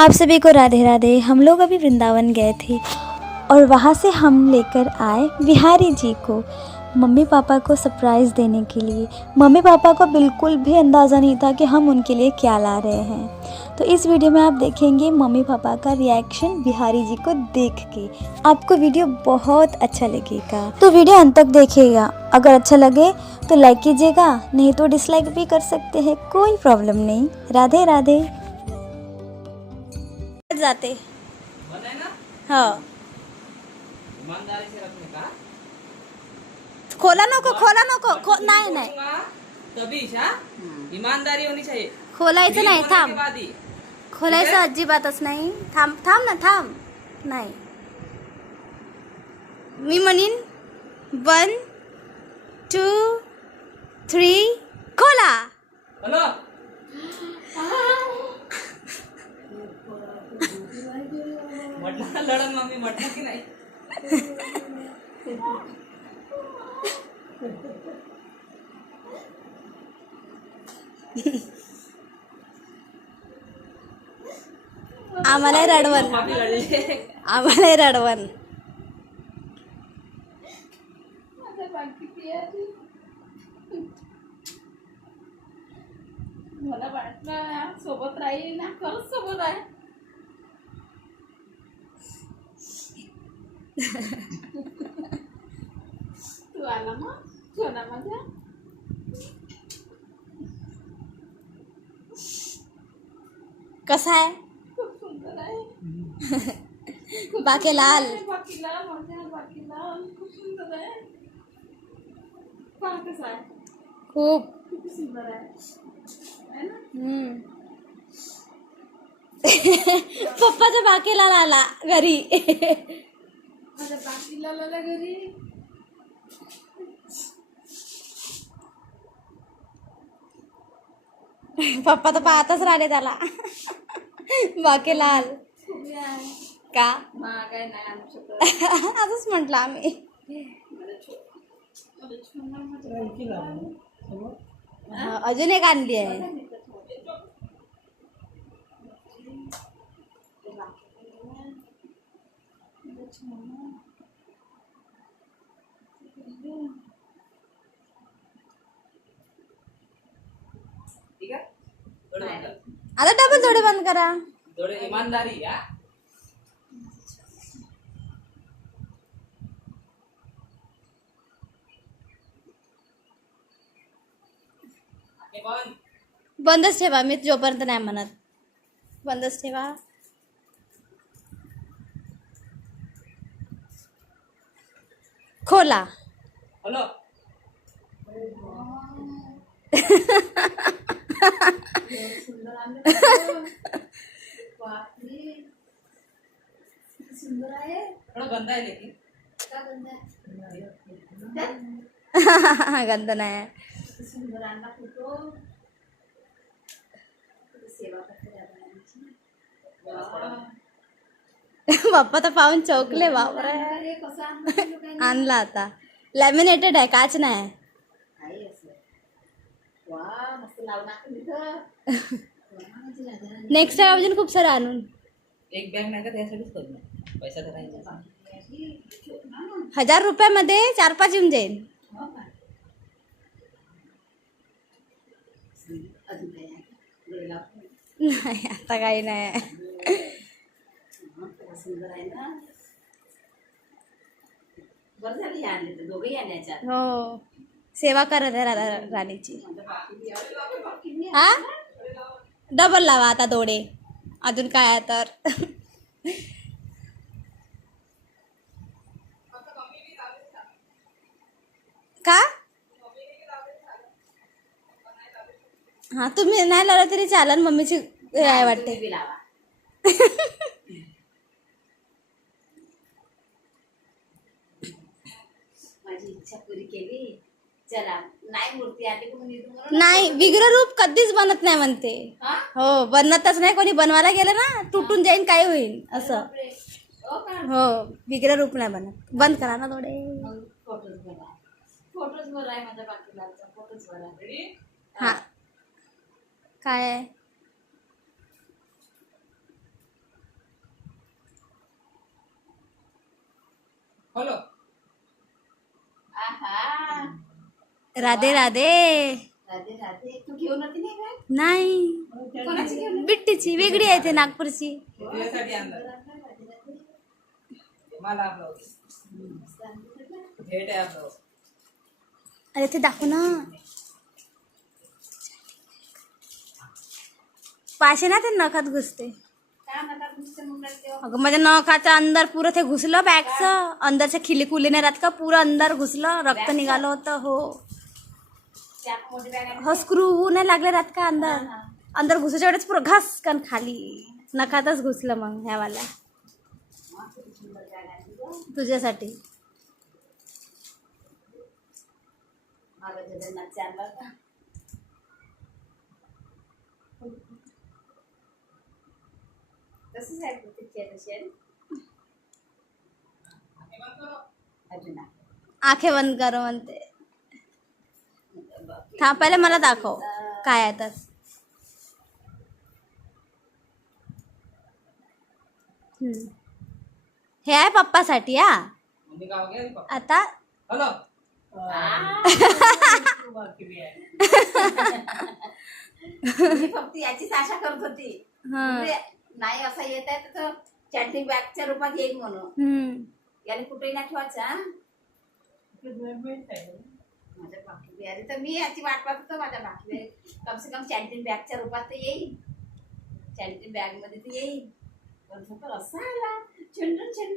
आप सभी को राधे राधे। हम लोग अभी वृंदावन गए थे और वहाँ से हम लेकर आए बिहारी जी को मम्मी पापा को सरप्राइज़ देने के लिए। मम्मी पापा को बिल्कुल भी अंदाज़ा नहीं था कि हम उनके लिए क्या ला रहे हैं। तो इस वीडियो में आप देखेंगे मम्मी पापा का रिएक्शन बिहारी जी को देख के। आपको वीडियो बहुत अच्छा लगेगा, तो वीडियो अंत तक देखिएगा। अगर अच्छा लगे तो लाइक कीजिएगा, नहीं तो डिसलाइक भी कर सकते हैं, कोई प्रॉब्लम नहीं। राधे राधे। जाते है ना, हाँ, ईमानदारी से रखने का। खोला नको नाही नाही बोलूंगा तभी ईमानदारी होनी चाहिए। खोलायचं नाही, होने के थांब. बाद ही। खोलायचं ठीक है? अजिबातच नाही. थांब थांब ना, थांब. नाही, मी म्हणीन 1 2 3 खोला. हेलो, म्हटलं ना लढन मम्मी, म्हटलं की नाही. आम्हाला रडवण, मम्मी लढले. आम्हाला रडवण. मला वाटलं सोबत राहील ना, खरंच सोबत आहे. तू आला मग सोना माझ्या. कसा आहे खूप सुंदर आहे. बाकी लाल. बाकीला माझ्या बाकीला खूप सुंदर आहे. पहा कसा आहे, खूप. खूप सुंदर आहे है ना. पप्पाचा बाकी लाल आला घरी. माझ्या बाकीला आला घरी. पप्पा तर पाहतच राहिले त्याला. बाकी लाल खूप आहे. का महाग आहे नाही आणू शकत. असंच म्हटलं आम्ही. मला छोना माझ्या अजून एक आणली आहे. ठीक आहे, डोळे बंद कर. आता डबल जोडे बंद करा. डोळे ईमानदारी या. हे बंद. बंदच ठेवा, मी जोपर्यंत नाही म्हणत. बंदच ठेवा. खोला. हॅलो, सुंदर आणलं. बापरे, किती सुंदर आहे. थोडं बंद आहे लेकिन. का गंध आहे? गंध नाही. किती सुंदर आणला फोटो. किती सेवा करते राधाराणीची. पप्पा तर पाहून चौकले. बापरे, अरे कसा आणला तुम्ही लोकांनी? आणला आता. लॅमिनेटेड आहे, काच नाही. आहे असं. वा, मस्त लावून आपण इथं. वा, माझी राधाराणी. नेक्स्ट टाइम अजून खूप सारं आणून. एक बॅग नाही का, त्यासाठीच करू ना. पैसा धरायचा. ना, 1000 रुपयामध्ये 4-5 येऊन जाईल. हो का? अजून काय आहे? डोळे लावून. नाही, आता काही नाही. किती सुंदर आहे ना. बरं झालं हे आणले तर, दोघंही आणायच्या. हो, सेवा करत आहे राणीची. बाकी हा, डबल लावा आता दोडे. अजून काय आहे तर. का हा, तुम्ही नाही लावला तरी चालेल. मम्मीची हे आहे वाटते. बी लावा. माझी इच्छा पुरी केली. चला, नाही मूर्ती आली म्हणून इथून म्हणून. नाही, विग्रहरूप कधीच बनत नाही म्हणते. हा? हो, बनतच नाही. कोणी बनवायला गेलं ना, तुटून जाईन, काय होईल असं. बापरे. हो का? हो, विग्रहरूप नाही बनत. बंद करा ना थोडे. मग फोटोच बरा आहे. फोटोच बरा आहे माझ्या बाकीला. फोटोच बरा आहे. हा, काय आहे. खोलो. आहा राधे राधे. राधे राधे. तू घेऊन होती नाही काय? नाही, कोणाची घेऊन बिट्टीची वेगळी आहे ते नागपूरची. तुझ्यासाठी आणलं. राधे राधे. मला आपलं भेट आहे आपलं. अरे ते दाखव ना. पाशे ना ते नखात घुसते. काय म्हणतात तुमच्या मुलाला तेव्हा? अगं माझ्या नखाच्या अंदर पुरं ते घुसलं बॅगचं. अंदरच्या खिली खुली नाही राहत का, पुरं अंदर घुसलं, रक्त निघालं होतं. हो त्या मोठी बॅग आहे. हो, स्क्रू नाही लागले राहत का अंदर. अंदर घुसायच्या वेळेस पुरं घास कन खाली नखातच घुसलं. मग ह्यावाला किती सुंदर बॅग आहे तुझं. तुझ्यासाठी. मागं जगन्नाथचे आणलं होतं. तसंच आहे प्रत्येकची आहे तशी आहे ना. अजून आहे. आखे बंद कर म्हणते. थांब पहिले मला दाखव काय आहे तर. हे आहे पप्पासाठी. हा मम्मी गाव गेली पप्पा. आता हॅलो. मी फक्त याचीच आशा करत होती. हा. म्हणजे नाही असं येत आहे तर चॅटिंग बॅगच्या रूपात येईल म्हणून. याने कुठेही नाही ठेवायचा. माझ्या बाकी बिहारी तर मी याची वाट पाहत होतो. माझ्या बाकी बिहारी कम से कम चॅटिंग बॅगच्या रूपात तर येईल. चॅटिंग बॅग मध्ये तर येईल. पण तो तर असा आला. छंडून छंडून